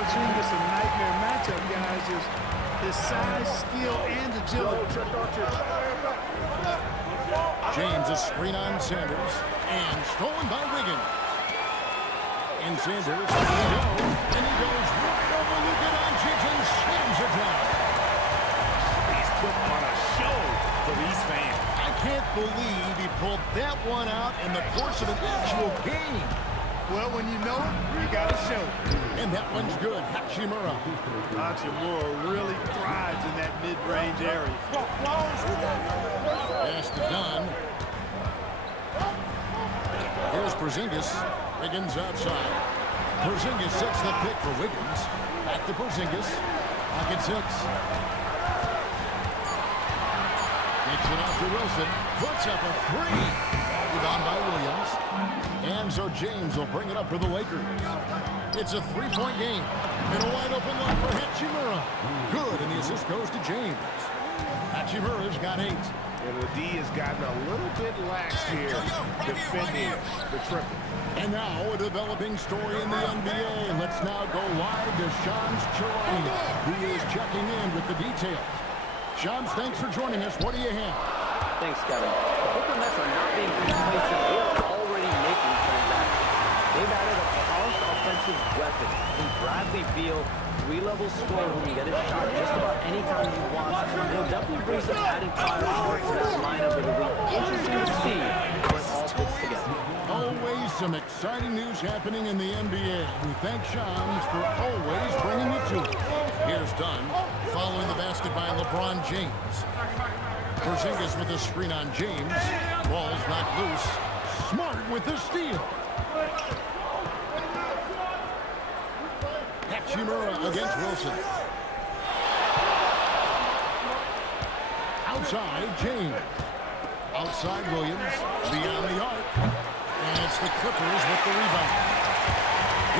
Porzingis a nightmare matchup, guys, is his size, skill, and agility. James a screen on Sanders, and stolen by Wiggins. And Sanders, here we go, and he goes right over Luka Doncic and slams it down. He's putting on a show for these fans. I can't believe he pulled that one out in the course of an actual game. Well, when you know it, you got to show it. And that one's good. Hachimura. Hachimura really thrives in that mid-range area. Pass to Dunn. Here's Porzingis. Wiggins outside. Porzingis sets the pick for Wiggins. Back to Porzingis. Pocket 6. Takes it off to Wilson. Puts up a 3. Rebound by Williams. And so James will bring it up for the Lakers. It's a 3-point game. And a wide open look for Hachimura. Good, and the assist goes to James. Hachimura's got 8. And the D has gotten a little bit lax here defending the triple. And now a developing story in the NBA. Let's now go live to Shams Charania, who is checking in with the details. Shams, thanks for joining us. What do you have? Thanks, Kevin. The Brooklyn Nets are not being complacent. They are already making transactions. They've added a polished offensive weapon in Bradley Beal, 3-level scorer who can get a shot just about any time he wants. He'll definitely bring some added firepower to that lineup. It'll be interesting to see how it all fits together. Always some exciting news happening in the NBA. We thank Shams for always bringing it to us. Here's Dunn, following the basket by LeBron James. Porzingis with a screen on James. Ball's knocked loose. Smart with the steal. Hachimura against Wilson. Outside, James. Outside, Williams. Beyond the arc. And it's the Clippers with the rebound.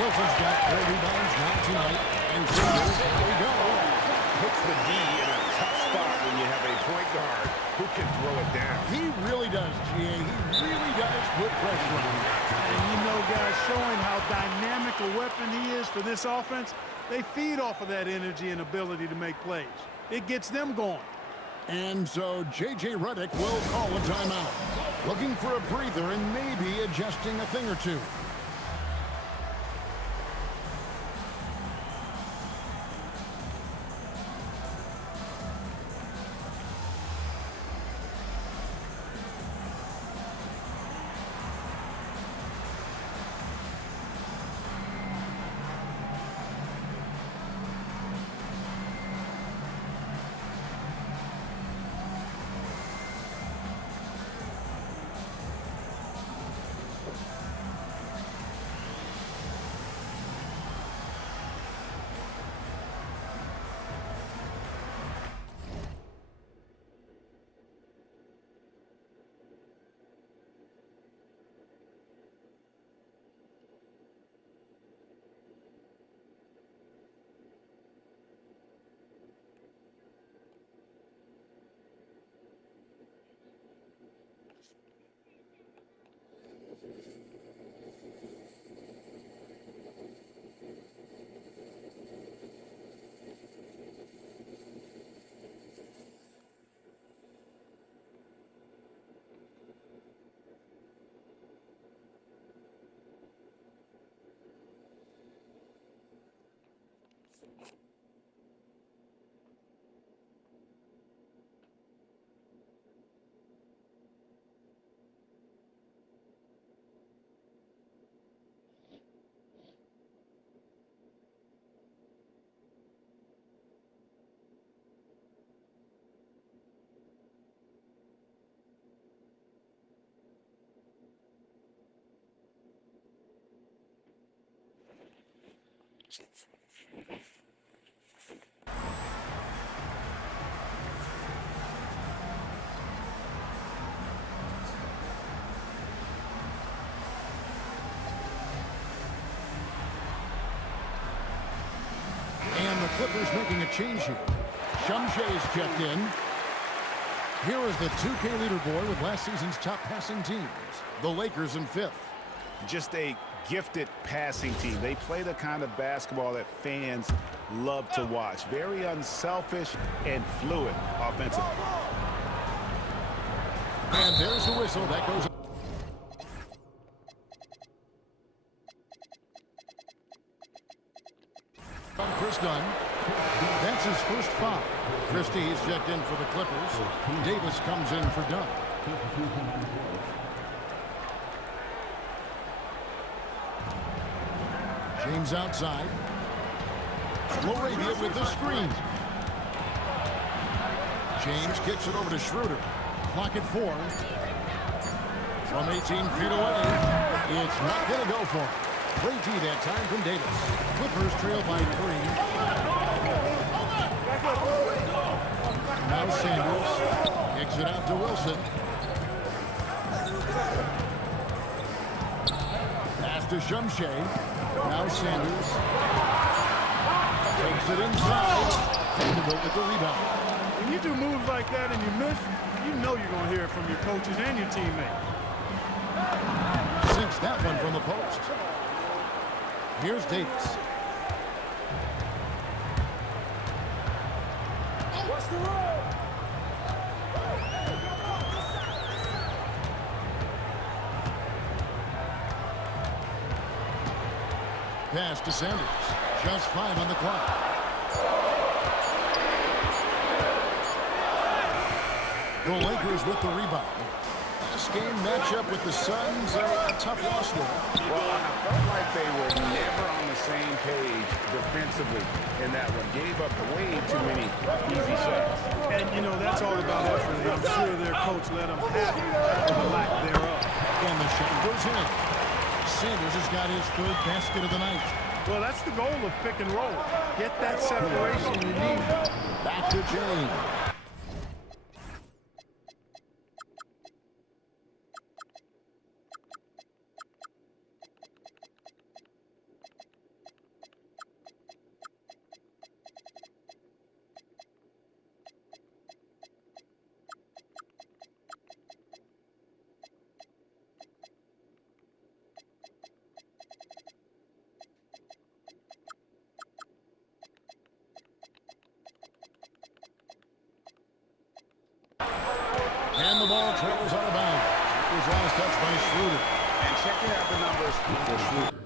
Wilson's got 4 rebounds now tonight. And Clippers, there we go. Puts the D in a tough spot when you have a point guard who can throw it down. He really does, G.A. He really does put pressure on him. And you know, guys, showing how dynamic a weapon he is for this offense, they feed off of that energy and ability to make plays. It gets them going. And so J.J. Redick will call a timeout. Looking for a breather and maybe adjusting a thing or two. And the Clippers making a change here. Shamshe's checked in. Here is the 2K leaderboard with last season's top passing teams. The Lakers in 5th. Just a gifted passing team. They play the kind of basketball that fans love to watch. Very unselfish and fluid offensively. And there's the whistle. That goes. Chris Dunn. That's his first foul. Christie is checked in for the Clippers. Davis comes in for Dunn. James outside. Laravia with the screen. James kicks it over to Schroeder. Clock at 4. From 18 feet away. It's not going to go for him. 3T that time from Davis. Clippers trail by 3. Now Sanders kicks it out to Wilson. Pass to Shumshay. Now Sanders takes it inside. Vanderbilt with the rebound. When you do moves like that and you miss, you know you're going to hear it from your coaches and your teammates. Sinks that one from the post. Here's Davis. What's the roll? Pass to Sanders. Just 5 on the clock. The Lakers with the rebound. This game matchup with the Suns, a tough loss there. Well, I felt like they were never on the same page defensively in that one. Gave up way too many easy shots. And, you know, that's all about effort. And I'm sure their coach let them have it for the lack thereof. And the shot goes in. Sanders has got his 3rd basket of the night. Well, that's the goal of pick and roll. Get that separation you need. Back to James. And the ball travels out of bounds. It was last touched by Schroeder. And checking out the numbers for Schroeder.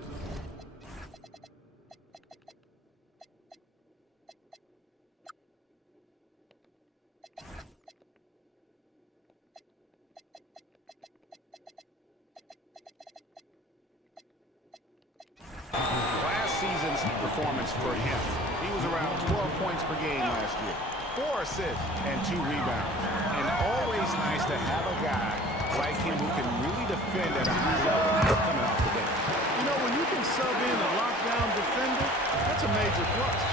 Last season's performance for him. He was around 12 points per game last year. 4 assists and 2 rebounds. And always nice to have a guy like him who can really defend at a high level coming off the bench. You know, when you can sub in a lockdown defender, that's a major plus.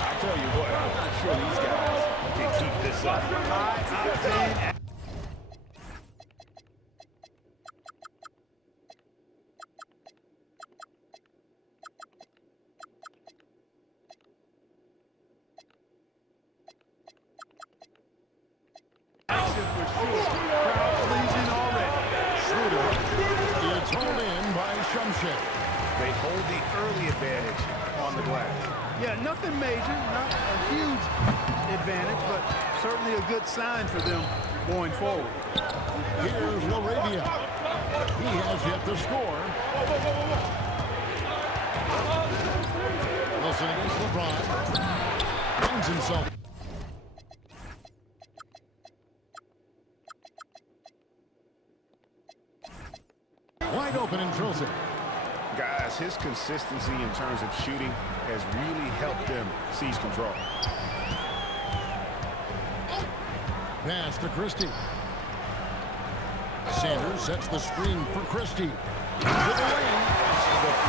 I'll tell you what, I'm not sure these guys can keep this up. High-octane. Action for sure. Crowd pleasing already. Schroeder. It's hauled in by Shumshay. They hold the early advantage on the glass. Yeah, nothing major, not a huge advantage, but certainly a good sign for them going forward. Here's Laravia. He has yet to score. Wilson against LeBron. Finds himself. Wide open and drills it. Guys, his consistency in terms of shooting has really helped them seize control. Pass to Christie. Sanders sets the screen for Christie. The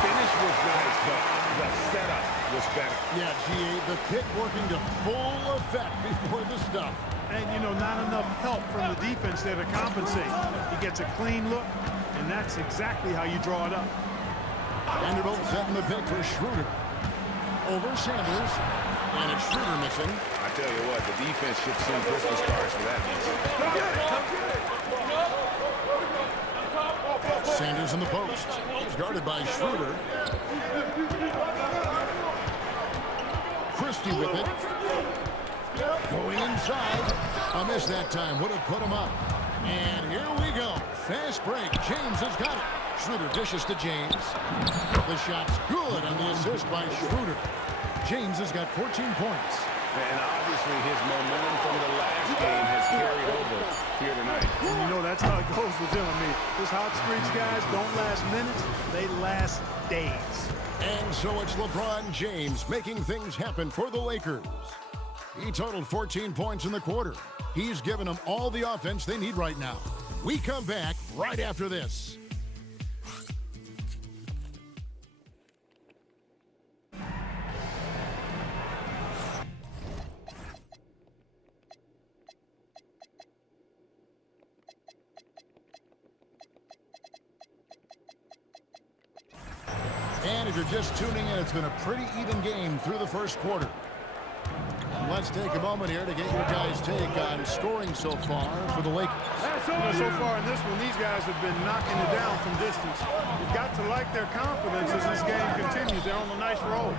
finish was nice, but the setup was better. Yeah, GA, the pick working to full effect before the stuff. And, you know, not enough help from the defense there to compensate. He gets a clean look, and that's exactly how you draw it up. Vanderbilt setting the pick for Schroeder. Over Sanders, and it's Schroeder missing. I tell you what, the defense should send Christmas cards for that miss. Sanders in the post. He's guarded by Schroeder. Christie with it. Going inside. A miss that time. Would have put him up. And here we go. Fast break. James has got it. Schroeder dishes to James. The shot's good on the assist by Schroeder. James has got 14 points. And obviously his momentum from the last game has carried over here tonight. And you know that's how it goes with him. I mean, his hot streaks, guys, don't last minutes. They last days. And so it's LeBron James making things happen for the Lakers. He totaled 14 points in the quarter. He's given them all the offense they need right now. We come back right after this. And if you're just tuning in, it's been a pretty even game through the first quarter. And let's take a moment here to get your guys' take on scoring so far for the Lakers. So far in this one, these guys have been knocking it down from distance. You've got to like their confidence as this game continues. They're on a nice roll.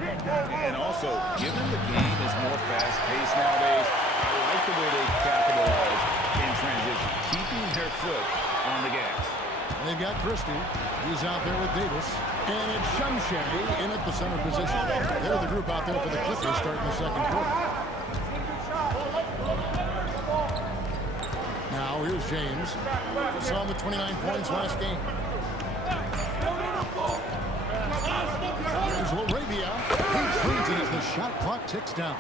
And also, given the game is more fast-paced nowadays, I like the way they capitalize in transition, keeping their foot on the gas. They've got Christie. He's out there with Davis. And it's Shumshay in at the center position. They're the group out there for the Clippers starting the second quarter. Now here's James. Saw him with 29 points last game. Here's Laravia. He leads it as the shot clock ticks down.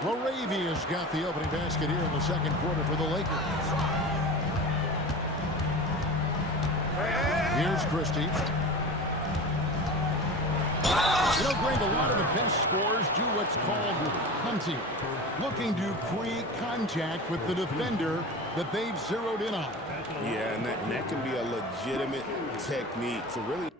Laravia's got the opening basket here in the second quarter for the Lakers. Here's Christie. You know, Greg, a lot of the best scorers do what's called hunting, looking to create contact with the defender that they've zeroed in on. Yeah, and that can be a legitimate technique to really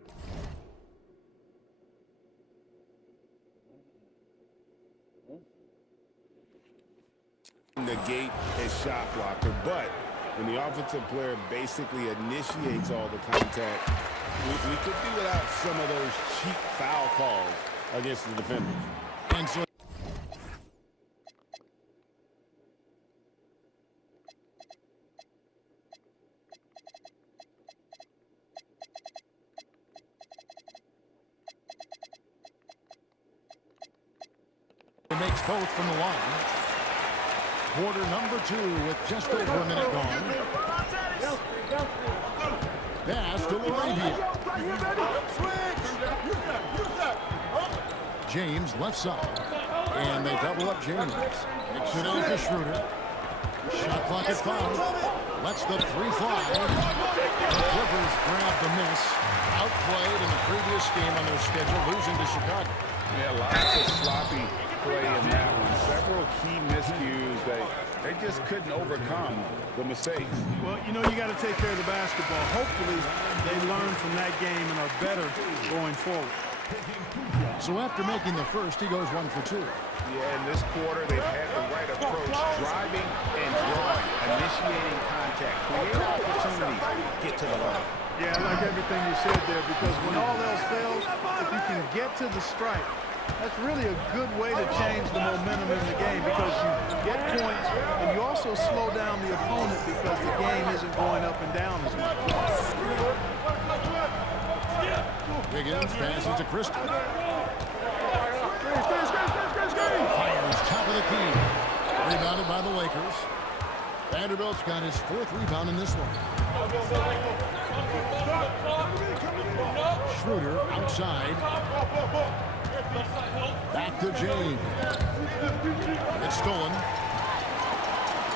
negate a shot blocker. But when the offensive player basically initiates all the contact, we could do without some of those cheap foul calls against the defenders. And so it makes both from the line. Quarter number 2 with just over a minute gone. Pass to Laravia. James left side. And they double up James. Kicks it out to Schroeder. Shot clock is 5. Lets the 3 fly. The Clippers grab the miss. Outplayed in the previous game on their schedule, losing to Chicago. Yeah, lots of sloppy play in that one. Several key miscues. They just couldn't overcome the mistakes. Well, you know, you got to take care of the basketball. Hopefully, they learn from that game and are better going forward. So after making the first, he goes 1 for 2. Yeah, in this quarter, they've had the right approach, driving and drawing, initiating contact, create opportunities, get to the line. Yeah, I like everything you said there, because when all else fails, if you can get to the stripe, that's really a good way to change the momentum in the game, because you get points and you also slow down the opponent because the game isn't going up and down as much. Wiggins passes to Christie. Fires top of the key. Rebounded by the Lakers. Vanderbilt's got his 4th rebound in this one. Schroeder outside. Back to James. It's stolen.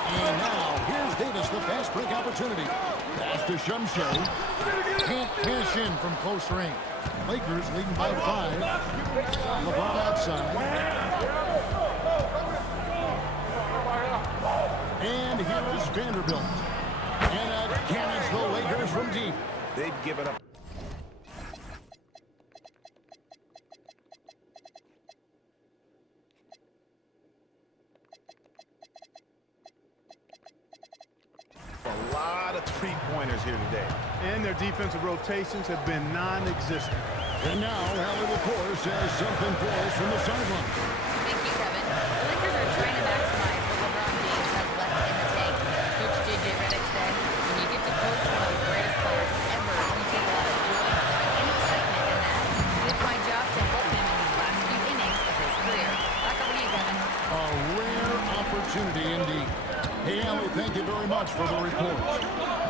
And now here's Davis, the fast break opportunity. Pass to Shumshay. Can't cash in from close range. Lakers leading by 5. LeBron outside. And here is Vanderbilt. And again, it's the Lakers from deep. They've given up. A lot of three-pointers here today. And their defensive rotations have been non-existent. And now, Allie LaCourse has something for us from the sideline. Thank you, Kevin. The Lakers are trying to maximize what LeBron James has left in the tank. Coach J.J. Redick said, when you get to coach one of the greatest players ever, you take a lot of joy and excitement in that. And it's my job to help him in these last few innings of his career. Back over to you, Kevin. A rare opportunity indeed. Hey, Allie, thank you very much for the report.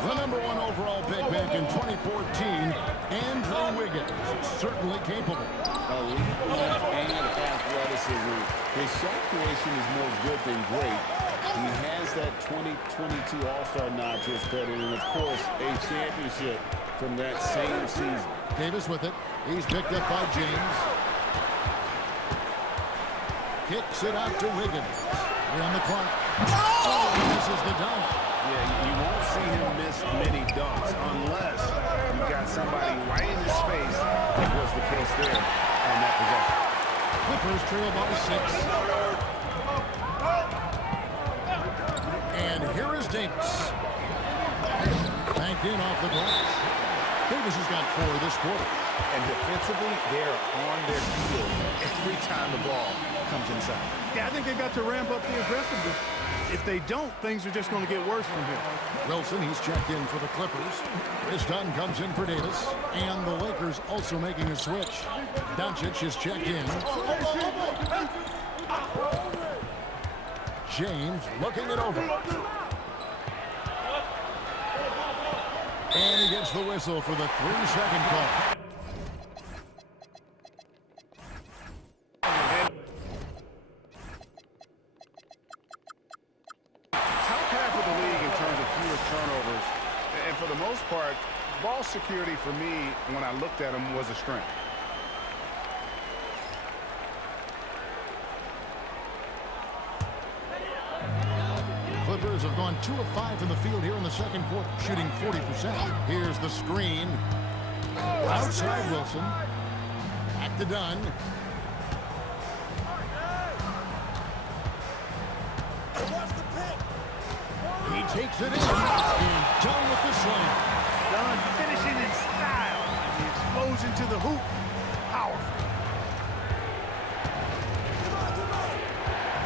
The #1 overall pick back in 2014, Andrew Wiggins, certainly capable. Elite length and athleticism. His shot creation is more good than great. He has that 2022 All-Star nod to his credit, and of course, a championship from that same season. Davis with it. He's picked up by James. Kicks it out to Wiggins. We're on the clock. Oh, misses the dunk. Yeah, you won't see him miss many dunks unless you've got somebody right in his face, which was the case there on that possession. Clippers trail by 6. And here is Davis. Banked in off the glass. Davis has got 4 this quarter. And defensively, they're on their heels every time the ball comes inside. Yeah, I think they've got to ramp up the aggressiveness. If they don't, things are just going to get worse from here. Wilson, he's checked in for the Clippers. Chris Dunn comes in for Davis. And the Lakers also making a switch. Doncic is checked in. James looking it over. And he gets the whistle for the 3-second call. Turnovers, and for the most part, ball security for me, when I looked at him, was a strength. Clippers have gone 2 of 5 in the field here in the second quarter, shooting 40%. Here's the screen. Outside Wilson. Back to Dunn. He takes it in. And Dunn with the slam. Dunn finishing in style. And the explosion to the hoop. Powerful.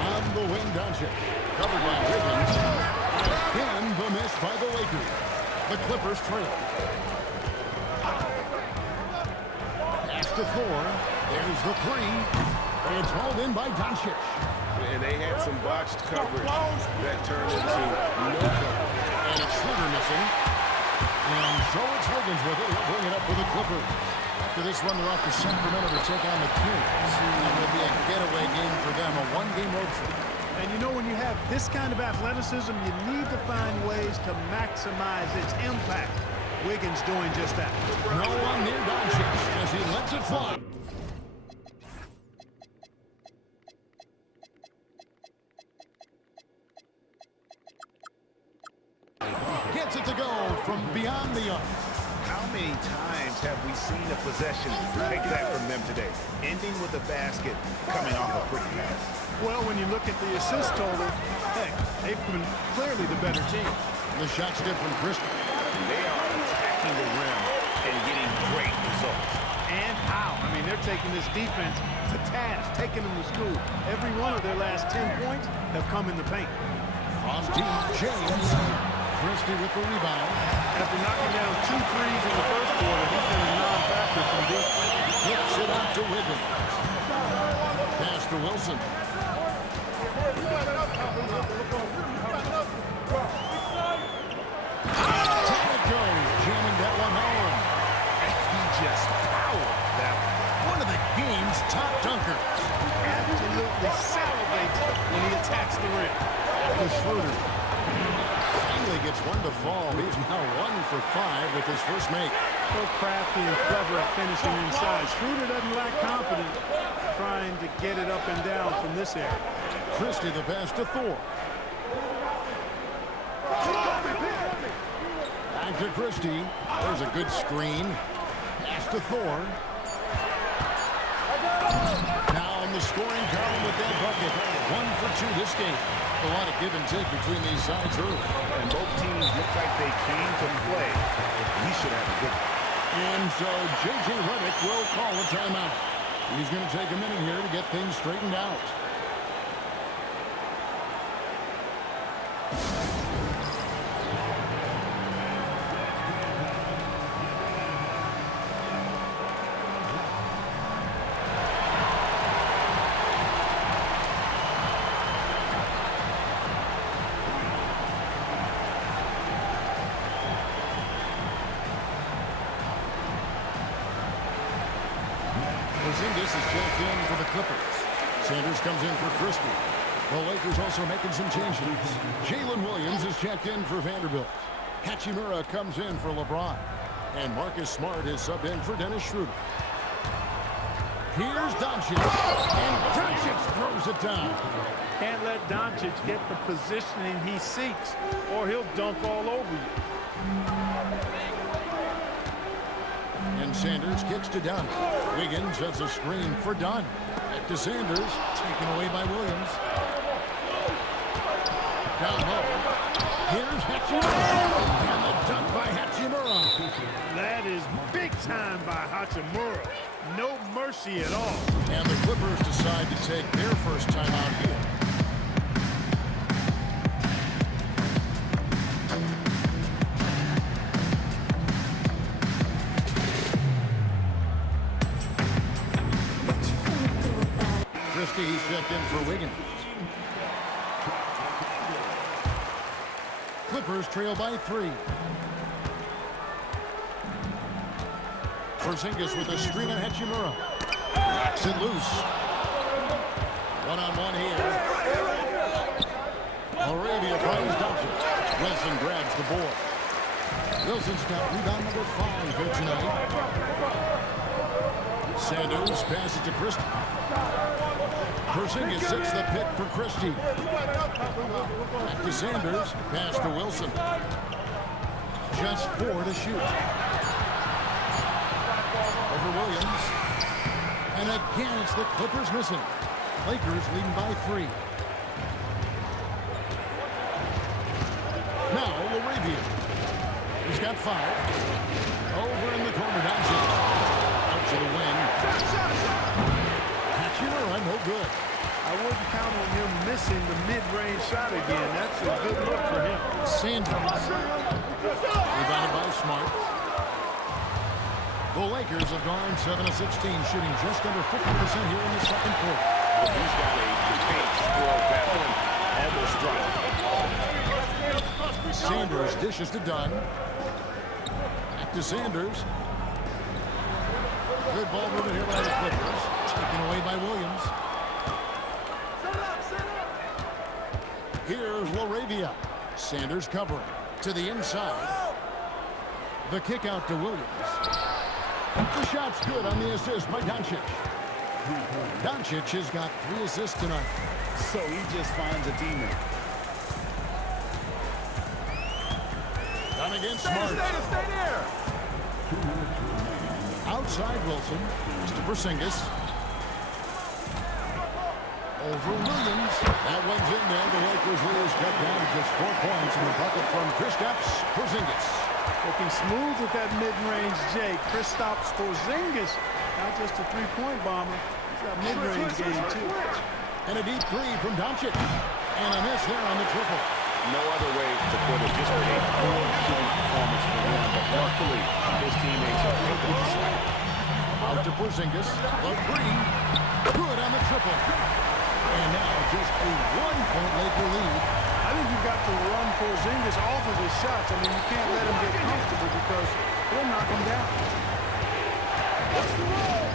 On the wing, Doncic. Covered by Wiggins. Again, the miss by the Lakers. The Clippers trail. Pass to Thor. There's the 3. It's hauled in by Doncic. And they had some botched coverage that turned into no cover. And it's Schroeder missing. And so it's Wiggins with it. He'll bring it up for the Clippers. After this run, they're off to Sacramento to take on the Kings. That will be a getaway game for them, a 1-game road trip. And you know, when you have this kind of athleticism, you need to find ways to maximize its impact. Wiggins doing just that. No one near Doncic as he lets it fly. Gets it to go from beyond the arc. How many times have we seen a possession take that from them today? Ending with a basket coming off a quick pass. Well, when you look at the assist totals, heck, they've been clearly the better team. The shot's good from Christie. They are attacking the rim and getting great results. And how? I mean, they're taking this defense to task, taking them to school. Every one of their last 10 points have come in the paint. From deep, James. Christie with the rebound. After knocking down 2 threes in the first quarter, he's been a non-factor from deep. Hits it out to Wiggins. Pass to Wilson. Down it goes, jamming that one home. He just powered that One of the game's top dunkers. Absolutely salivates when he attacks the rim. To Schroeder. Finally gets one to fall. He's now 1 for 5 with his first make. So crafty and clever at finishing inside. Schroeder doesn't lack confidence trying to get it up and down from this area. Christie the pass to Thor. Back to Christie. There's a good screen. Pass to Thor. Now in the scoring column with that bucket. 1 for to this game. A lot of give and take between these sides early. And both teams look like they came to play. He should have a good one. And so J.J. Redick will call a timeout. He's going to take a minute here to get things straightened out. Porzingis is checked in for the Clippers. Sanders comes in for Christie. The Lakers also making some changes. Jalen Williams is checked in for Vanderbilt. Hachimura comes in for LeBron. And Marcus Smart is subbed in for Dennis Schroeder. Here's Doncic. And Doncic throws it down. Can't let Doncic get the positioning he seeks, or he'll dunk all over you. And Sanders kicks to Dunn. Wiggins sets a screen for Dunn. Back to Sanders, taken away by Williams. Down low. Here's Hachimura. And the dunk by Hachimura. That is big time by Hachimura. No mercy at all. And the Clippers decide to take their first time out here. Christie stepped in for Wiggins. Clippers trail by 3. Porzingis with a screen on Hachimura. Knocks it loose. One-on-one here. Moravia finds Doncic. Wilson grabs the board. Wilson's got rebound number 5 here tonight. Sanders passes to Christie. Porzingis sets the pick for Christie. Back to Sanders. Pass to Wilson. Just 4 to shoot. Over Williams. And again, it's the Clippers missing. Lakers leading by 3. Now, Laravia. He's got 5. Over in the corner, Doncic. Out to the wing. Hachimura, no good. I wouldn't count on him missing the mid-range shot again. That's a good look for him. Sanders. Rebounded by Smart. The Lakers have gone 7 of 16, shooting just under 50% here in the second quarter. Well, he's got a paint score that one almost dropped. Sanders dishes to Dunn. Back to Sanders. Good ball movement here by the Clippers. Taken away by Williams. Here's Laravia. Sanders covering to the inside. The kick out to Williams. The shot's good on the assist by Doncic. Doncic has got 3 assists tonight. So he just finds a teammate. Done against Smart. Stay there. Outside Wilson. Mr. Porzingis. Over Williams. That one's in there. The Lakers leaders cut down to just 4 points in the bucket from Kristaps Porzingis. Looking smooth with that mid-range J. Kristaps Porzingis, not just a three-point bomber. He's got mid-range game, too. And a deep 3 from Doncic. And a miss there on the triple. No other way to put it. Just a poor shooting performance for him. But luckily, his teammates are picked up the slack. Out to Porzingis. The 3. Good on the triple. And now just a 1-point Laker lead. I think you've got to run Porzingis off of his shots. I mean, you can't let him get comfortable because he'll knock him down. What's the roll?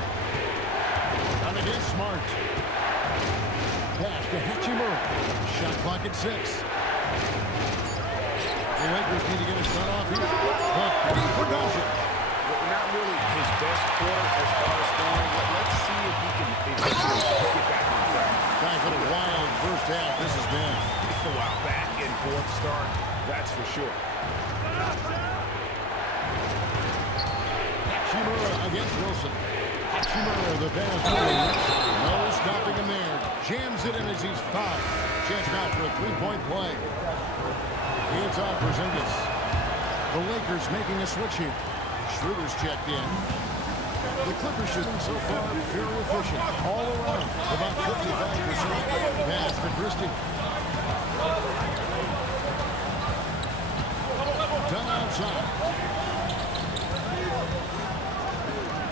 Done against Smart. Pass to Hachimura. Shot clock at 6. The Lakers need to get a shot off here. The 3 for Doncic. Not really his best quarter as far as scoring, but let's see if he can eventually get back on track. Time for the wild first half this has been. Wow, back in fourth start, that's for sure. Hachimura against Wilson. Hachimura, the pass moves. No stopping him there. Jams it in as he's fouled. Checks out for a three-point play. It's on Porzingis. The Lakers making a switch here. Schroeder's checked in. The Clippers shooting so far very efficient. All around. About 55%. Pass to Christie. Done outside.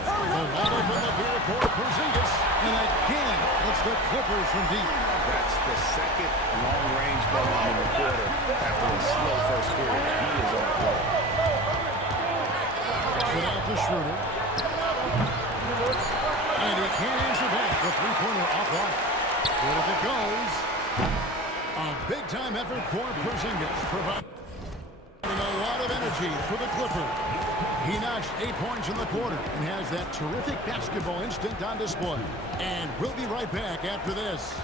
The wide open look here for Porzingis. And again, it's the Clippers from deep. That's the second long-range bomb in the quarter after a slow first period. He is on the roll. It out to Schroeder. And he can't answer back. The three-pointer offline. But if it goes, a big-time effort for Porzingis. Providing a lot of energy for the Clippers. He notched 8 points in the quarter and has that terrific basketball instinct on display. And we'll be right back after this.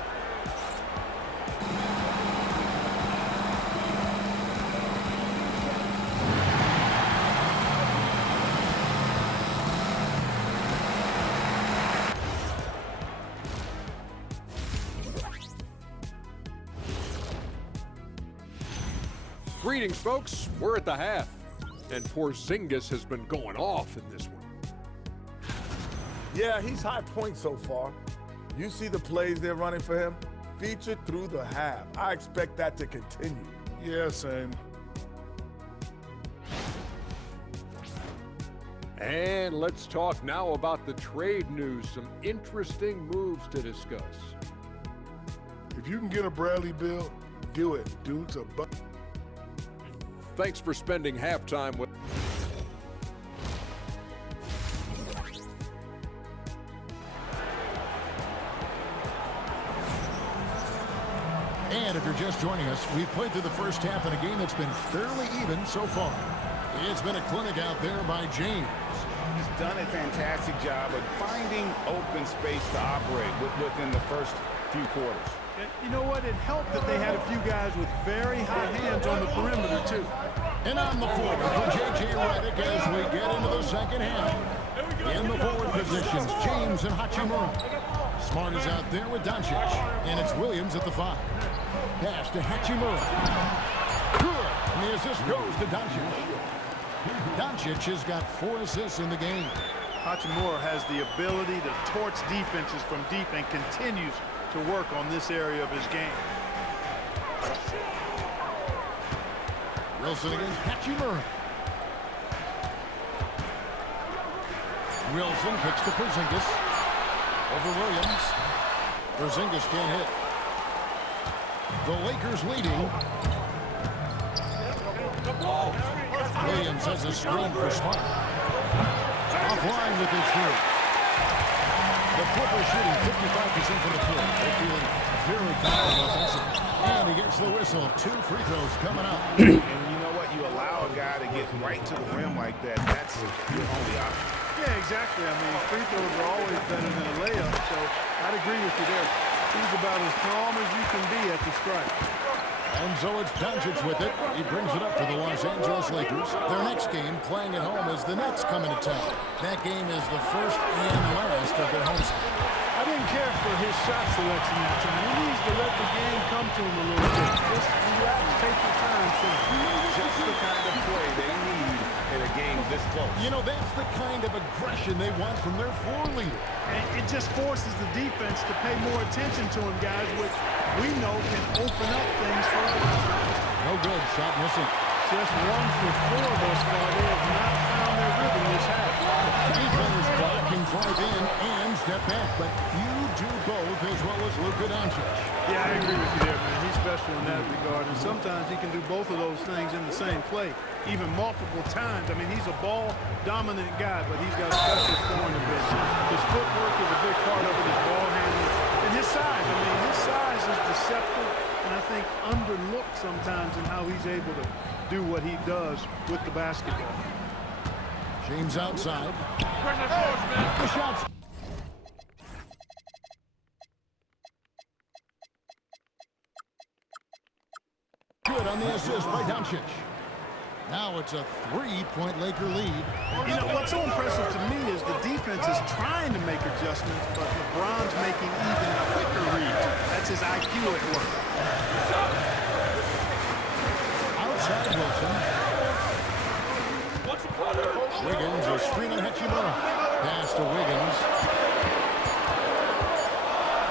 Greetings, folks. We're at the half, and Porzingis has been going off in this one. Yeah, he's high point so far. You see the plays they're running for him? Featured through the half. I expect that to continue. Yeah, same. And let's talk now about the trade news. Some interesting moves to discuss. If you can get a Bradley Beal, do it. Dude's a buck. Thanks for spending halftime with. And if you're just joining us, we've played through the first half in a game that's been fairly even so far. It's been a clinic out there by James. He's done a fantastic job of finding open space to operate within the first few quarters. You know what? It helped that they had a few guys with very high hands on the perimeter, too. And on the floor for J.J. Redick as we get into the second half. In the forward positions, James and Hachimura. Smart is out there with Doncic. And it's Williams at the 5. Pass to Hachimura. Good. And the assist goes to Doncic. Doncic has got 4 assists in the game. Hachimura has the ability to torch defenses from deep and continues to work on this area of his game. Wilson against Hachimura. Wilson kicks to Porzingis. Over Williams. Porzingis can't hit. The Lakers leading. Williams has a screen for Smart. Offline with his three. The Clippers shooting 55% from the floor. They're feeling very confident offensively. And he gets the whistle. 2 free throws coming up. And you know what? You allow a guy to get right to the rim like that. That's your only option. Yeah, exactly. I mean, free throws are always better than a layup, so I'd agree with you there. He's about as calm as you can be at the strike. And so it's Doncic with it. He brings it up for the Los Angeles Lakers. Their next game playing at home is the Nets coming to town. That game is the first and last of their homestand. I didn't care for his shot selection that time. He needs to let the game come to him a little bit. Just relax, take your time. Just the kind of play they need in a game this close. You know, that's the kind of aggression they want from their floor leader. And it just forces the defense to pay more attention to him, guys, which we know can open up things for others. No good. Shot missing. Just 1 for 4 thus far. They have not found their rhythm this half. Defenders block can drive in and step back, but few do both as well as Luka Doncic. Yeah, I agree with you there, man. He's special in that regard, and sometimes he can do both of those things in the same play, even multiple times. I mean, he's a ball-dominant guy, but he's got special scoring ability. His footwork is a big part of it, his ball handling, and his size. I mean, his size is deceptive, and I think underlooked sometimes in how he's able to do what he does with the basketball. James outside. The shot's good on the assist by Doncic. Now it's a 3-point Laker lead. You know, what's so impressive to me is the defense is trying to make adjustments, but LeBron's making even quicker reads. That's his IQ at work. Outside Wilson. Wiggins is screening Hachimura. Pass to Wiggins.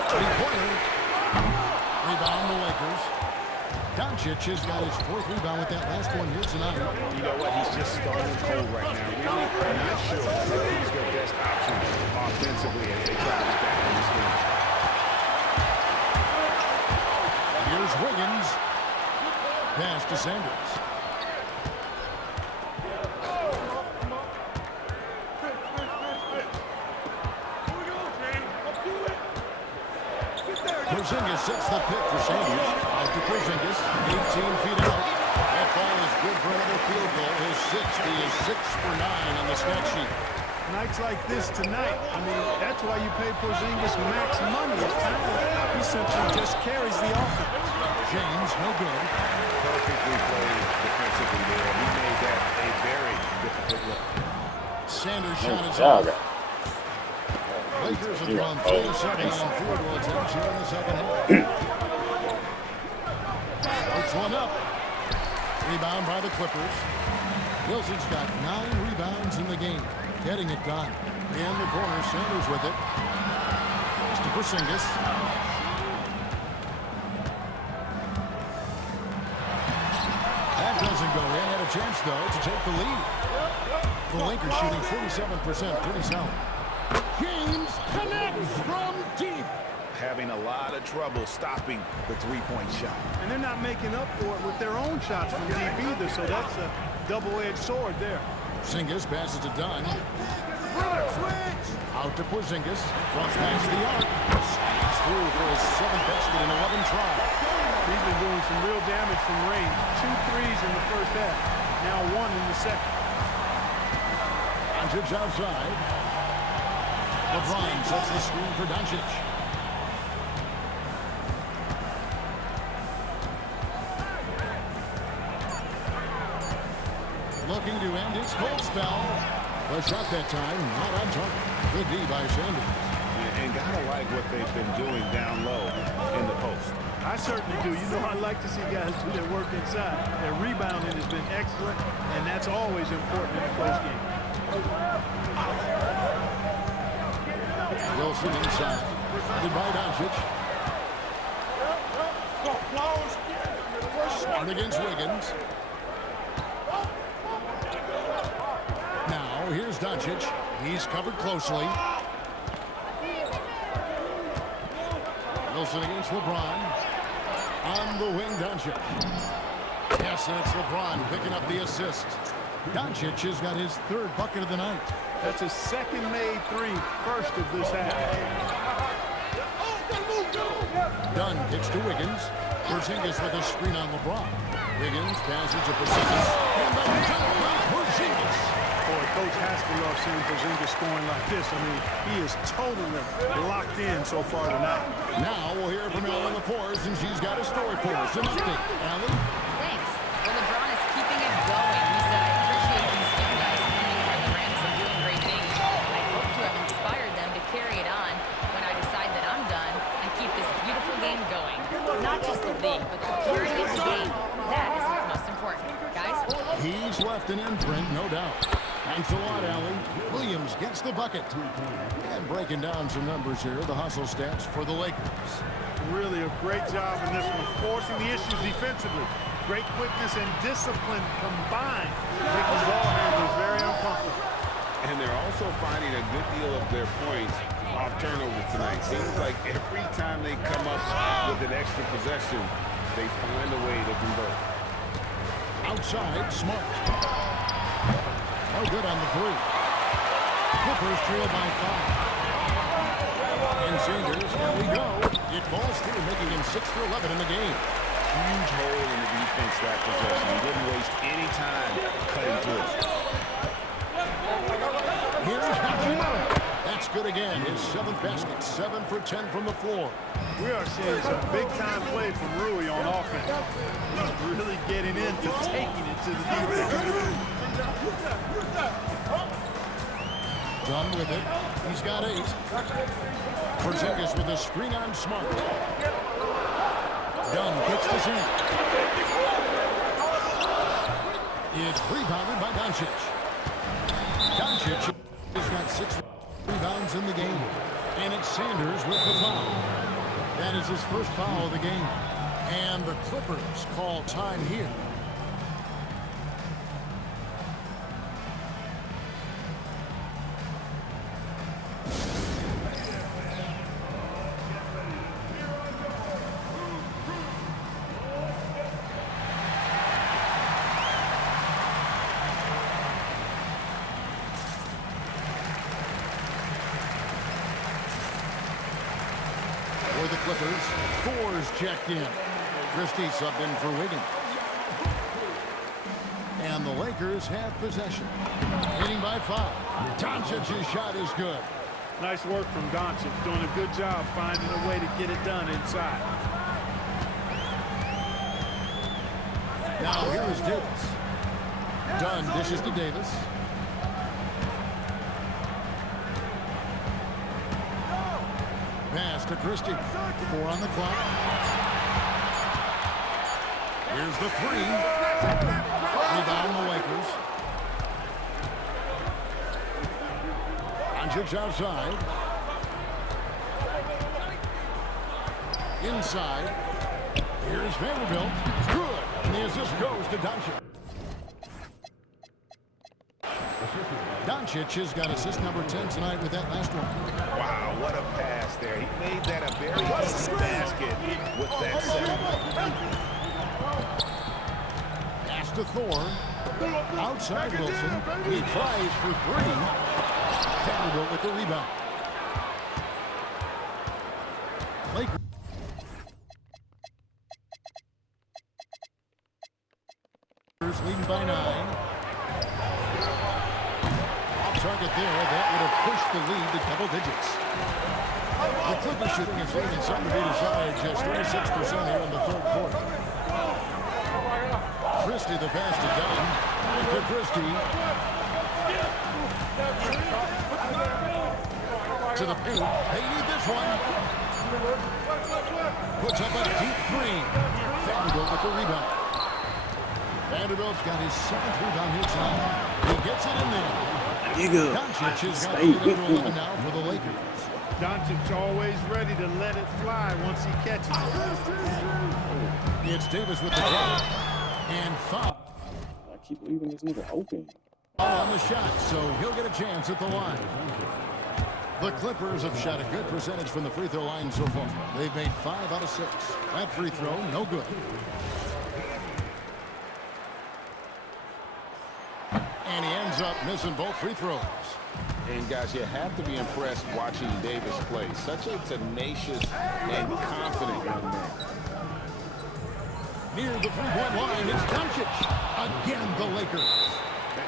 Three-pointer. Rebound the Lakers. Doncic has got his 4th rebound with that last one here tonight. You know what? He's just stone cold right now. Really not sure if he's their best option offensively as they try to get back in this game. Here's Wiggins. Pass to Sanders. Porzingis sets the pick for Sanders. Out to Porzingis, 18 feet out. That ball is good for another field goal. His 6th. He is 6 for 9 on the stat sheet. Nights like this tonight, I mean, that's why you pay Porzingis max money. He simply just carries the offense. James, no good. Perfectly played defensively there. He made that a very difficult look. Sanders shot is off. Lakers have gone 3-7 on field goal attempts here in the second half. Puts one up. Rebound by the Clippers. Wilson's got 9 rebounds in the game. Getting it done. In the corner, Sanders with it. Pass to Porzingis. That doesn't go in. Had a chance, though, to take the lead. The Lakers shooting 47%. Pretty solid. James connects from deep. Having a lot of trouble stopping the three-point shot. And they're not making up for it with their own shots from deep either, so that's a double-edged sword there. Porzingis passes to Dunn. Out to Porzingis. Front past the arc. Slides through for his 7th basket in 11 tries. He's been doing some real damage from range. 2 threes in the first half. Now 1 in the second. Doncic outside. LeBron sets the screen for Doncic. Looking to end his cold spell. The shot that time, not on target. Good D by Sanders. And gotta like what they've been doing down low in the post. I certainly do. You know, I like to see guys do their work inside. Their rebounding has been excellent, and that's always important in a close game. Wilson inside. Guarded by Doncic. Smart against Wiggins. Now, here's Doncic. He's covered closely. Wilson against LeBron. On the wing, Doncic. Yes, and it's LeBron picking up the assist. Doncic has got his 3rd bucket of the night. That's his 2nd made 3, 1st of this half. Dunn kicks to Wiggins. Porzingis with a screen on LeBron. Wiggins passes to Porzingis. And the dunk by Porzingis. Boy, Coach has to love seeing Porzingis scoring like this. I mean, he is totally locked in so far tonight. Now we'll hear from Ellen LaForce, and she's got a story for us. An update. Ellen? Thanks. Well, LeBron is keeping it going. He said, I appreciate these young guys coming from the ranks and doing great things. I hope to have inspired them to carry it on when I decide that I'm done and keep this beautiful game going. Not just the league, but the purity of the game. That is what's most important. Guys? He's left an imprint, no doubt. Thanks a lot, Allie. Williams gets the bucket. And breaking down some numbers here, the hustle stats for the Lakers. Really a great job in this one, forcing the issues defensively. Great quickness and discipline combined, making ball handlers very uncomfortable. And they're also finding a good deal of their points off turnovers tonight. Seems like every time they come up with an extra possession, they find a way to convert. Outside, Smart. No good on the 3. Clippers trail by 5. And Sanders, here we go. It falls through, making him 6 for 11 in the game. Huge hole in the defense that possession. He didn't waste any time cutting through it. Here's Hachimura. That's good again. His 7th basket, 7 for 10 from the floor. We are seeing some big-time play from Rui on offense. He's really getting into taking it to the defense. Done with it. He's got 8. Porzingis with a screen on Smart. Dunn kicks this in. It's rebounded by Doncic. Doncic has got 6 rebounds in the game. And it's Sanders with the foul. That is his first foul of the game. And the Clippers call time here. For the Clippers, Thor's checked in. Christie subbed in for Wiggins. And the Lakers have possession. Leading by 5. Doncic's shot is good. Nice work from Doncic, doing a good job finding a way to get it done inside. Now here is Davis. Dunn dishes to Davis. Pass to Christie. 4 on the clock. Here's the 3. Rebound the Lakers. Doncic outside. Inside. Here's Vanderbilt. Good. And the assist goes to Doncic. Doncic has got assist number 10 tonight with that last one. Wow, what a pass there. He made that a very easy basket with that set. Pass to Thor. Outside Wilson. He tries for 3. Vanderbilt with the rebound. Lakers leading by 9. Target there, that would have pushed the lead to double digits. The Clippers shooting is leaving something to be desired, just 36% here in the third quarter. Christie, the pass to Dunn. To Christie. To the paint. They need this one. Puts up a deep 3. Vanderbilt with the rebound. Vanderbilt's got his 7th rebound here tonight. He gets it in there. Doncic has got the 11 now for the Lakers. Doncic always ready to let it fly once he catches it. It's Davis with the drive. And foul. I keep leaving this nigga open. On the shot, so he'll get a chance at the line. The Clippers have shot a good percentage from the free throw line so far. They've made 5 out of 6. That free throw, no good. And he ends up missing both free throws. And guys, you have to be impressed watching Davis play. Such a tenacious and confident young man. Near the three-point line, it's Doncic. Again, the Lakers.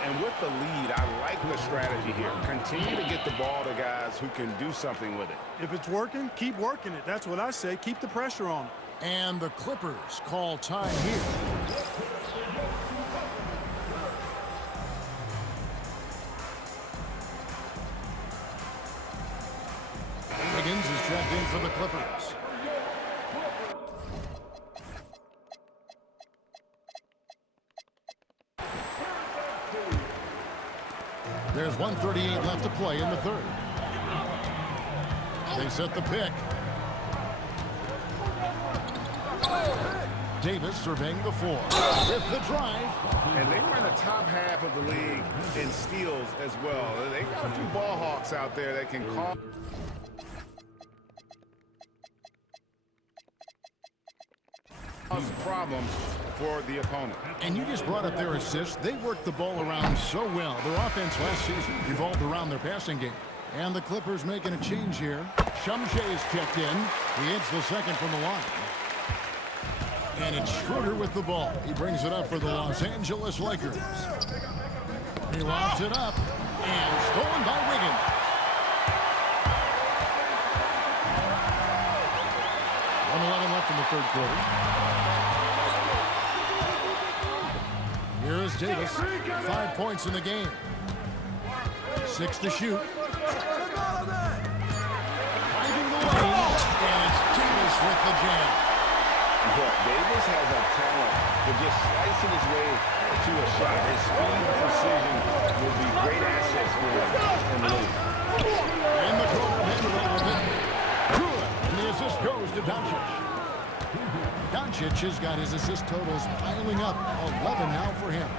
And with the lead, I like the strategy here. Continue to get the ball to guys who can do something with it. If it's working, keep working it. That's what I say. Keep the pressure on it. And the Clippers call time here. Wiggins is checked in for the Clippers. There's 1:38 left to play in the third. They set the pick. Davis surveying the floor with the drive. And they were in the top half of the league in steals as well. They got a few ball hawks out there that can cause problems for the opponent. And you just brought up their assists. They worked the ball around so well. Their offense last season revolved around their passing game. And the Clippers making a change here. Shumshe's checked in. He hits the second from the line. And it's Schroeder with the ball. He brings it up for the Los Angeles Lakers. He lobs it up. And stolen by Wiggins. .11 left in the third quarter. Here is Davis. 5 points in the game. 6 to shoot. Driving the lane. And it's Davis with the jam. Look, Davis has a talent for just slicing his way to a shot. His speed and precision will be great assets for him in the league. And the corner handle with it. Good. And the assist goes to Doncic. Doncic has got his assist totals piling up. 11 now for him.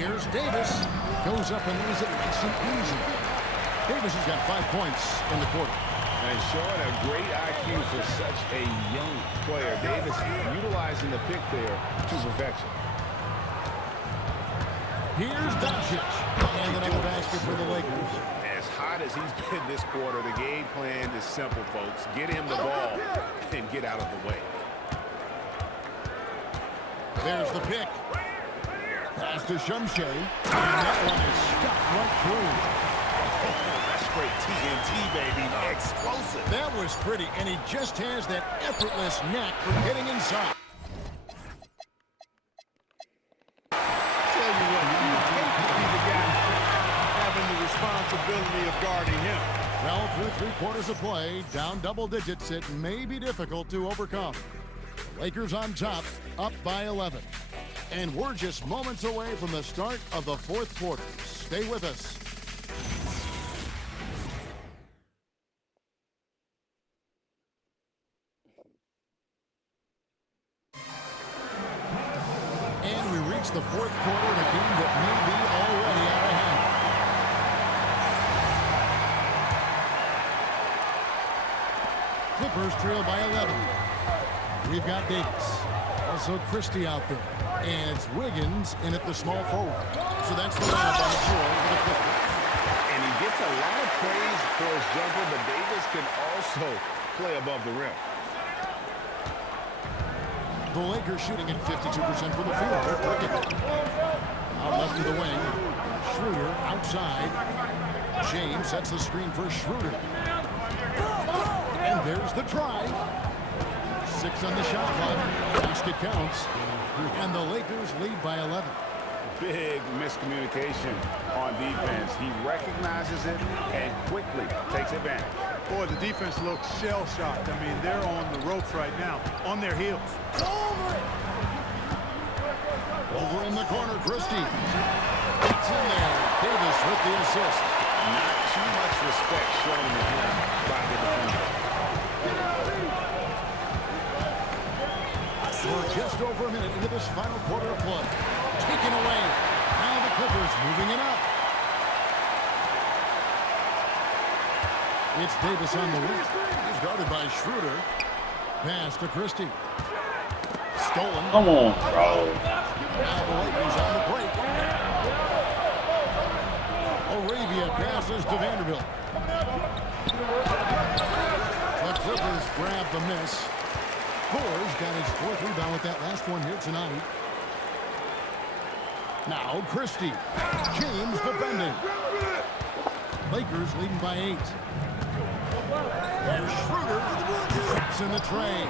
Here's Davis. Goes up and lays it nice and easy. Davis has got 5 points in the quarter. And showing a great IQ for such a young player. Davis utilizing the pick there to perfection. Here's Doncic. And another basket for the Lakers. As hot as he's been this quarter, the game plan is simple, folks. Get him the ball and get out of the way. There's the pick. Pass to Shumshay. And that one is stuck right through. That's straight TNT, baby. Explosive. That was pretty, and he just has that effortless knack for getting inside. Tell you what, you hate to be the guy having the responsibility of guarding him. Well, through 3 quarters of play, down double digits, it may be difficult to overcome. The Lakers on top, up by 11. And we're just moments away from the start of the 4th quarter. Stay with us. And we reach the 4th quarter in a game that may be already out of hand. Clippers trail by 11. We've got Davis. Also Christie out there. And it's Wiggins in at the small forward. So that's the lineup on the floor for the Clippers. And he gets a lot of praise for his jumper, but Davis can also play above the rim. The Lakers shooting at 52% from the field. They're clicking. Out left to the wing. Schroeder outside. James sets the screen for Schroeder. And there's the drive. 6 on the shot clock. Basket counts. And the Lakers lead by 11. Big miscommunication on defense. He recognizes it and quickly takes advantage. Boy, the defense looks shell-shocked. I mean, they're on the ropes right now, on their heels. Over in the corner, Christie. It's in there. Davis with the assist. Not too much respect shown to him by the defender. We're just over a minute into this final quarter of play. Taken away. Now the Clippers moving it up. It's Davis on the wing. He's guarded by Schroeder. Pass to Christie. Stolen. Come on, bro. Now the Lakers on the break. Arabia passes to Vanderbilt. The Clippers grab the miss. Gores got his 4th rebound with that last one here tonight. Now Christie. James defending. Lakers leading by 8. Here's Schroeder. Trips in the tray.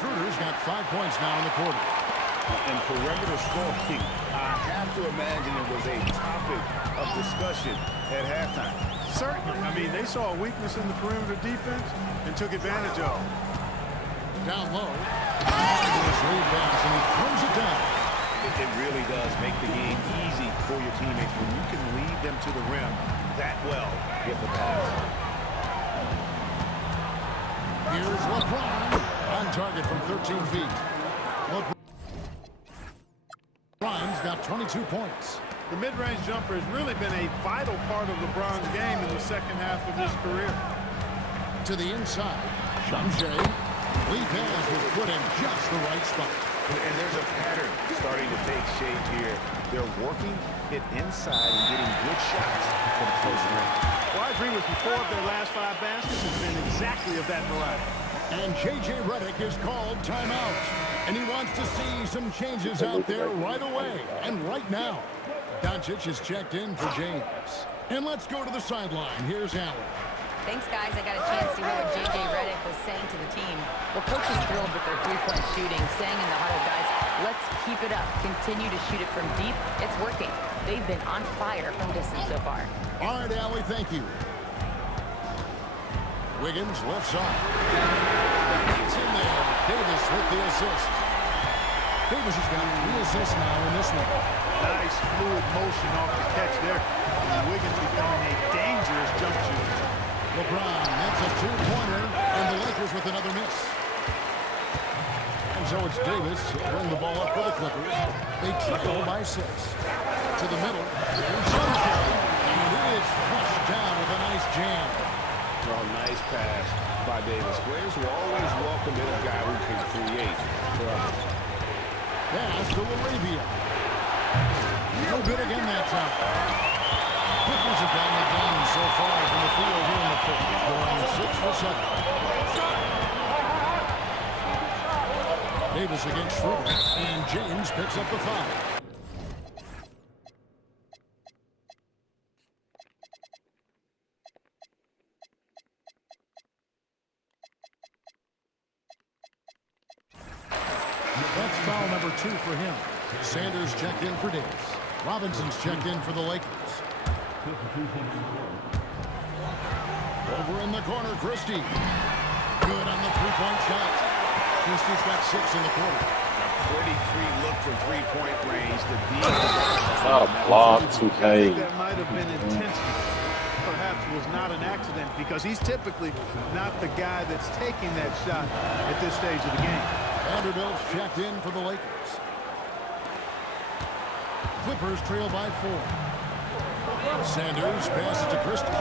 Schroeder's got 5 points now in the quarter. In perimeter scoring, I have to imagine it was a topic of discussion at halftime. Certainly. I mean, they saw a weakness in the perimeter defense and took advantage of it. Down low. This lead pass, and he throws it down. It really does make the game easy for your teammates when you can lead them to the rim that well with the pass. Here's LeBron on target from 13 feet. LeBron's got 22 points. The mid-range jumper has really been a vital part of LeBron's game in the second half of his career. To the inside. Shumshay. Lead pass was put in just the right spot. And there's a pattern starting to take shape here. They're working it inside and getting good shots from close range. Well, I agree with you. 4 of their last 5 baskets has been exactly of that variety. And J.J. Redick is called timeout. And he wants to see some changes out there right away and right now. Doncic is checked in for James. And let's go to the sideline. Here's Allen. Thanks, guys. I got a chance to hear what J.J. Redick was saying to the team. Well, coach is thrilled with their 3-point shooting, saying in the huddle, guys, let's keep it up. Continue to shoot it from deep. It's working. They've been on fire from distance so far. All right, Allie, thank you. Wiggins left side. It's in there. Davis with the assist. Davis has got 3 assists now in this one. Nice fluid motion off the catch there. And Wiggins becoming a dangerous jump shooter. LeBron makes a 2-pointer, and the Lakers with another miss. And so it's Davis who'll bring the ball up for the Clippers. They trail by 6. To the middle. Here's Shumpert, and it is flushed down with a nice jam. Oh, nice pass by Davis. Players will always welcome in a guy who can create for others. Pass to Laravia. No good again that time. Clippers have gotten it down so far from the field here in the fourth, going 6 for 7. Davis against Schroeder, and James picks up the foul. That's foul number 2 for him. Sanders checked in for Davis. Robinson's checked in for the Lakers. Over in the corner, Christie. Good on the three-point shot. Christie's got 6 in the quarter. A pretty free look from three-point range. The defense. Not a block, I 2K. think that might have been intentional. Perhaps was not an accident because he's typically not the guy that's taking that shot at this stage of the game. Vanderbilt's checked in for the Lakers. Clippers trail by 4. Sanders passes to Christie.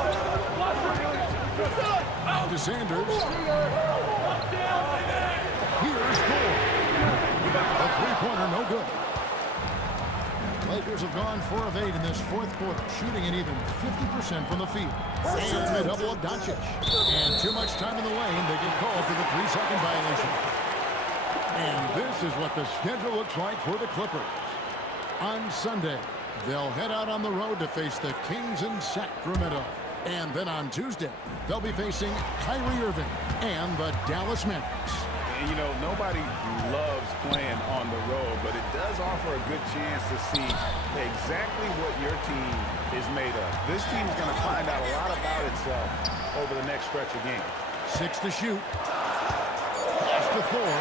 To Sanders. Here's 4. A three-pointer, no good. Lakers have gone 4 of 8 in this fourth quarter, shooting an even 50% from the field. And they double up Doncic. And too much time in the lane, they get called for the 3-second violation. And this is what the schedule looks like for the Clippers. On Sunday, they'll head out on the road to face the Kings in Sacramento. And then on Tuesday, they'll be facing Kyrie Irving and the Dallas Mavericks. And, you know, nobody loves playing on the road, but it does offer a good chance to see exactly what your team is made of. This team is going to find out a lot about itself over the next stretch of games. 6 to shoot. Pass to Thor.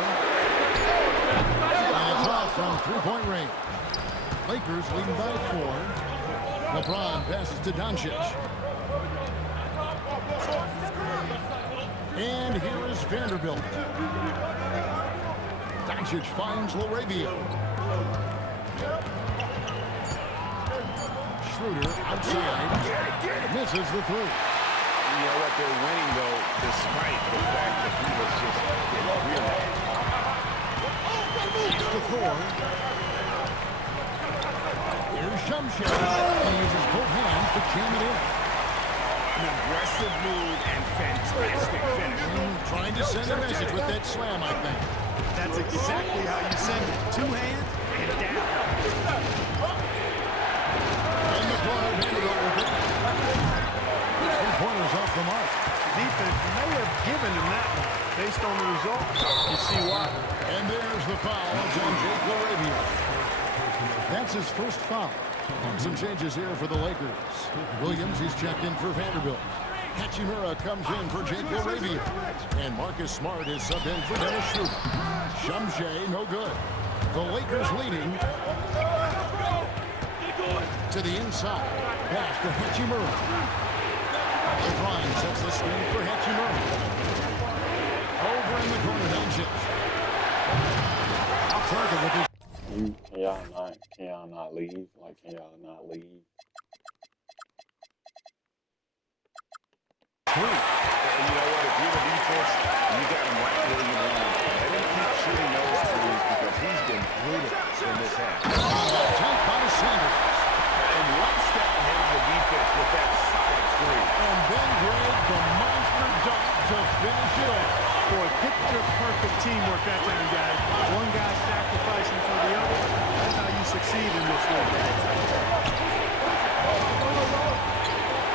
And it's off from three-point range. Lakers leading by 4. LeBron passes to Doncic. And here is Vanderbilt. Doncic finds Laravia. Schroeder outside. Misses the 3. You know what? They're winning, though, despite the fact that he was just really. To Thor. Here's Shumpert. And he uses both hands to jam it in. An aggressive move and fantastic finish. Trying to send a message with that slam, I think. That's exactly how you send it. 2 hands and down. In the corner, Vanderbilt with it. This 3-pointer's off the mark. Defense may have given him that one. Based on the result, you see why. And there's the foul on Jake Laravia. That's his first foul. And some changes here for the Lakers. Williams, he's checked in for Vanderbilt. Hachimura comes in for Jake Laravia. And Marcus Smart is subbed in for Dennis Schroeder. Shumpert, no good. The Lakers leading. To the inside. Pass to Hachimura. LeBron sets the screen for Hachimura. Over in the corner, Doncic. Off target with his... Can y'all not leave? Like, can y'all not leave? 3. And you know what? If you're the defense, you got him right where you want him. Let him keep shooting those threes because he's been brutal in this half. Attacked by Sanders. And one step ahead of the defense with that solid 3. And then Greg, the monster dunk to finish it off. Boy, picture-perfect teamwork that time, guys. One guy sacrificing for the other. That's how you succeed in this league.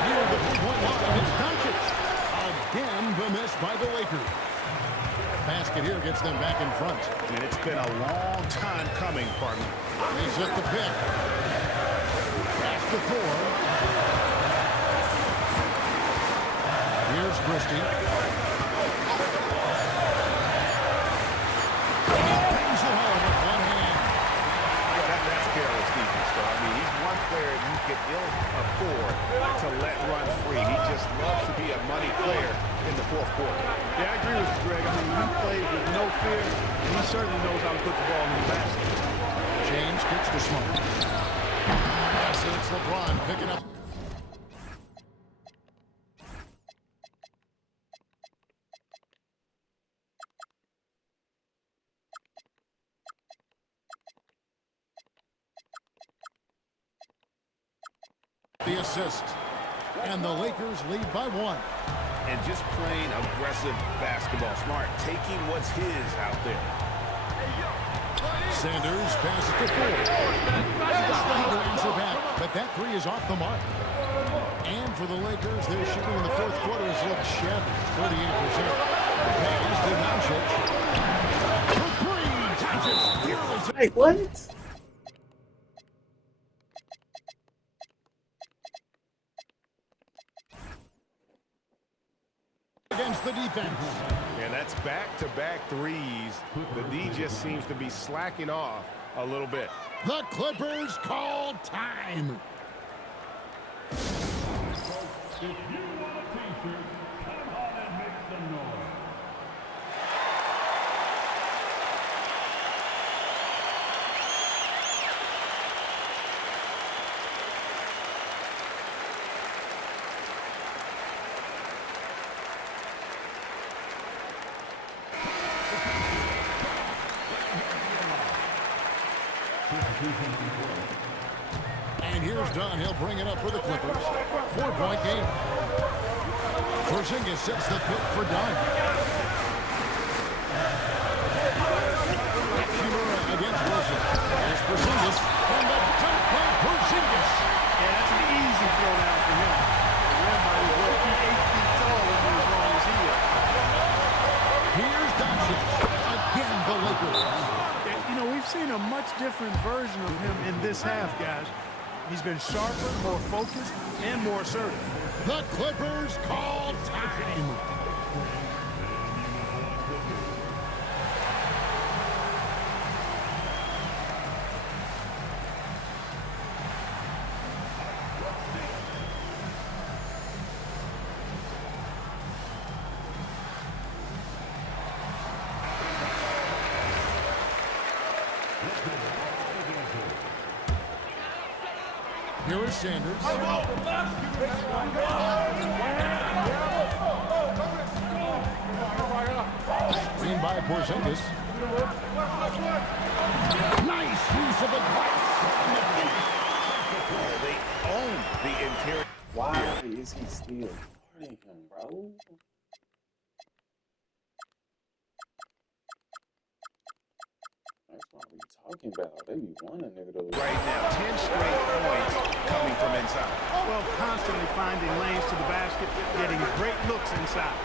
Near the 3-point line, it's Doncic. Again, the miss by the Lakers. Basket here gets them back in front. And it's been a long time coming, partner. He's at the pick. Pass to Thor. Here's Christie. I mean, he's one player you can ill afford to let run free. He just loves to be a money player in the fourth quarter. Yeah, I agree with you, Greg. I mean, he plays with no fear, and he certainly knows how to put the ball in the basket. James kicks to Smart. Yes, and it's LeBron picking up. The assist. And the Lakers lead by 1. And just playing aggressive basketball. Smart taking what's his out there. Sanders passes to Ford. Trying to answer back, but that three is off the mark. And for the Lakers, their shooting in the fourth quarter has looked shabby, 38%. Pass to Doncic. For three, Doncic fearless. Wait, what? Against the defense. And that's back-to-back threes. The D just seems to be slacking off a little bit. The Clippers call time. If you want a t-shirt, come on and make some noise. And here's Dunn. He'll bring it up for the Clippers. 4-point game. Porzingis sets the pick for Dunn. Hachimura against Wilson. There's Porzingis. And the dunk by Porzingis. Yeah, that's an easy throwdown for him. The rim might as well be 8 feet tall when you're as long as he is. Here's Doncic. Again, the Lakers. And, you know, we've seen a much different version of him in this half, guys. He's been sharper, more focused, and more assertive. The Clippers call time. Here is Sanders. Screen by Porzingis. Nice use of the glass. They own the interior. Why is he still guarding him, bro? That's what we talking about. They be wanting nigga to Right now, 10 straight points coming from inside. Well, constantly finding lanes to the basket, getting great looks inside.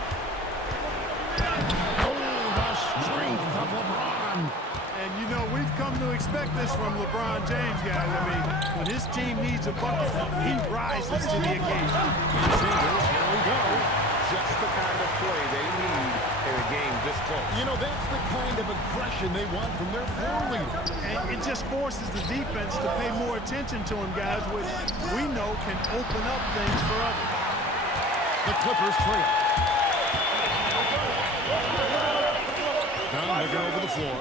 Oh, the strength of LeBron. And, you know, we've come to expect this from LeBron James, guys. I mean, when his team needs a bucket, he rises to the occasion. Sanders, here we go. Just the kind of play they need in a game this close. You know, that's the kind of aggression they want from their floor leader. And it just forces the defense to pay more attention to him, guys, which we know can open up things for others. The Clippers trail. Dunn looking over the floor.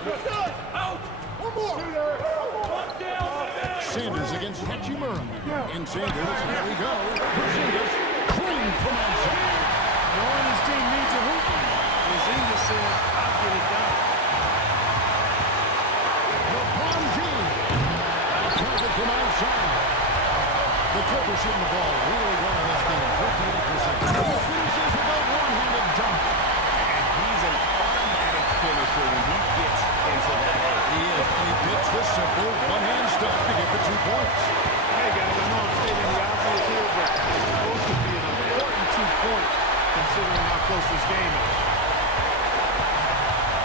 Sanders against Hachimura. And Sanders, here we go. Porzingis, clean from outside. Knowing his team needs a hooper, Porzingis said, I'll get it done. LeBron James. Target from outside. The Clippers shooting the ball really well in this game. 58%. He finishes with a one-handed dunk. And he's an automatic finisher when he gets into that area. He is, and he picks the simple one-hand stuff to get the 2 points. Hey, guys, I know I'm stating the obvious here, but those could be an important 2 points considering how close this game is.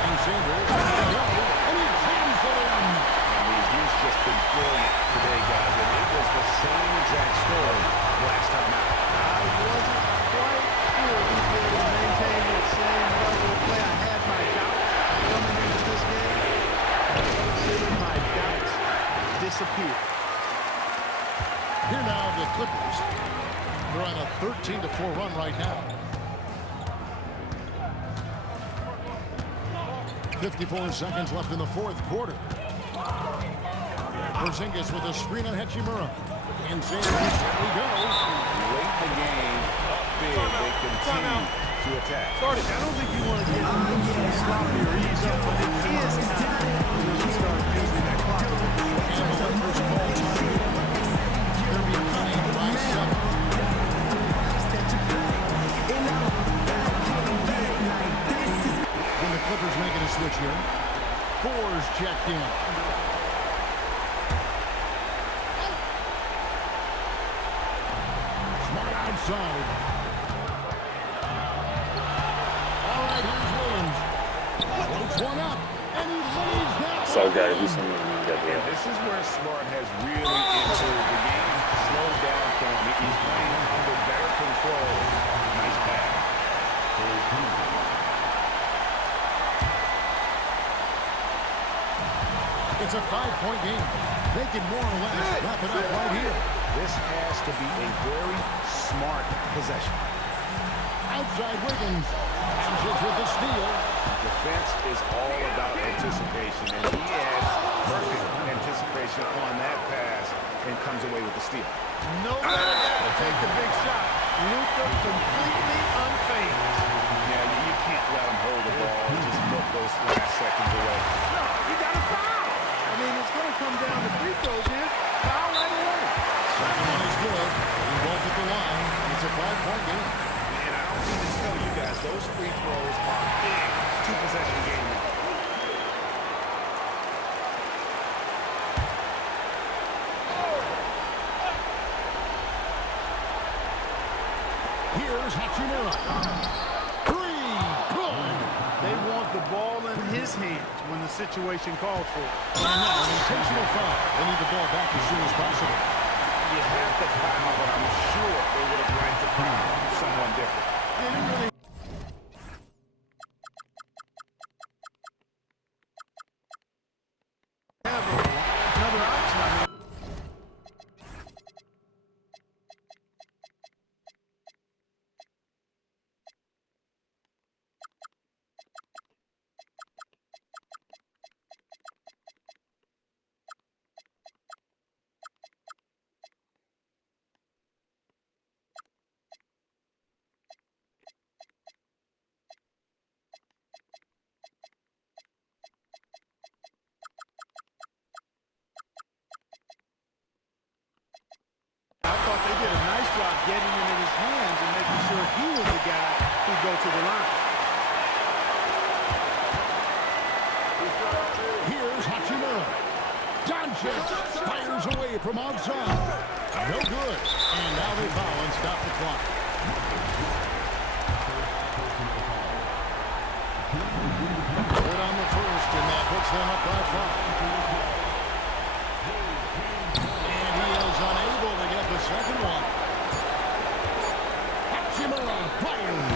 And Sanders, here we go, and he jams it in. I mean, he's just been brilliant today, guys, and it was the same exact story last time out. I wasn't quite sure he'd be able to maintain that same level of play. I had my doubts coming into this game. Consider my doubts disappeared. 14-4 run right now. 54 seconds left in the fourth quarter. Porzingis with a screen on Hachimura. Inside, there we go. Late in the game, up big, they continue to attack. I don't think you want to get loose and sloppy or ease up, but it is time to start using that clock. And the Lakers call time. They're behind by 7. When the Clippers making a switch here. Fours checked in. Smart outside. All right, here's Williams. Floats one up, and he leads that. So, guys, do something together. And this is where Smart has really entered the game. Slowed down for him. He's playing under better control. Nice pass. It's a 5-point game. They can more or less wrap it up right here. This has to be a very smart possession. Outside Wiggins. Angels with the steal. Defense is all about anticipation, and he had perfect anticipation on that pass and comes away with the steal. No better guy to take the big shot. Luka completely unfazed. Yeah, you can't let him hold the ball and just milk those last seconds away. No, you got to foul. I mean, it's going to come down to free throws here. Foul right away. Second one is good. They're both at the line. It's a 5-point game. And I don't need to tell you guys, those free throws are big two-possession game now. Here's Hachimura. 3, good. They want the ball in his hands when the situation calls for it. And now an intentional foul. They need the ball back as soon as possible. You have to foul, but I'm sure they would have liked to foul someone different. They didn't really have another option. I mean, I thought they did a nice job getting it in his hands and making sure he was the guy who'd go to the line. Here's Hachimura. Doncic fires away from outside. No good. And now they foul and stop the clock. Good on the first, and that puts them up by 5. And he is unable to get the second one. Hachimura fires.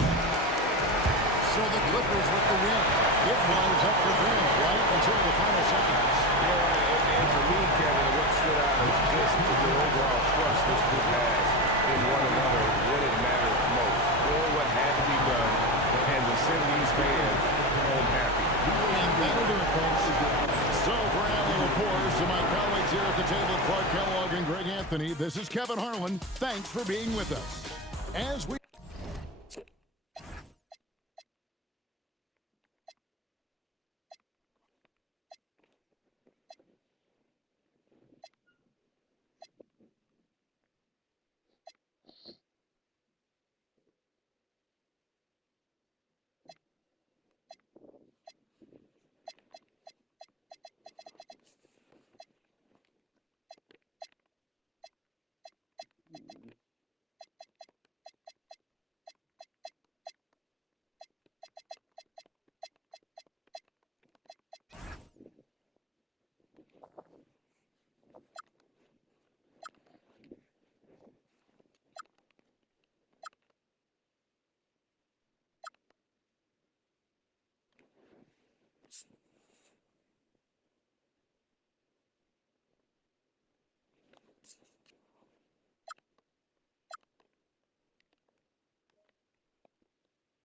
So the Clippers with the win. It winds up for grabs right until the final seconds. And for me, Kevin, what stood out is just the overall trust this group has in one another when it mattered most. Doing what had to be done and to send these fans home happy. And that'll do it, folks. So for Alan LaForce and my colleagues here at the table, Clark Kellogg and Greg Anthony, this is Kevin Harlan. Thanks for being with us. As we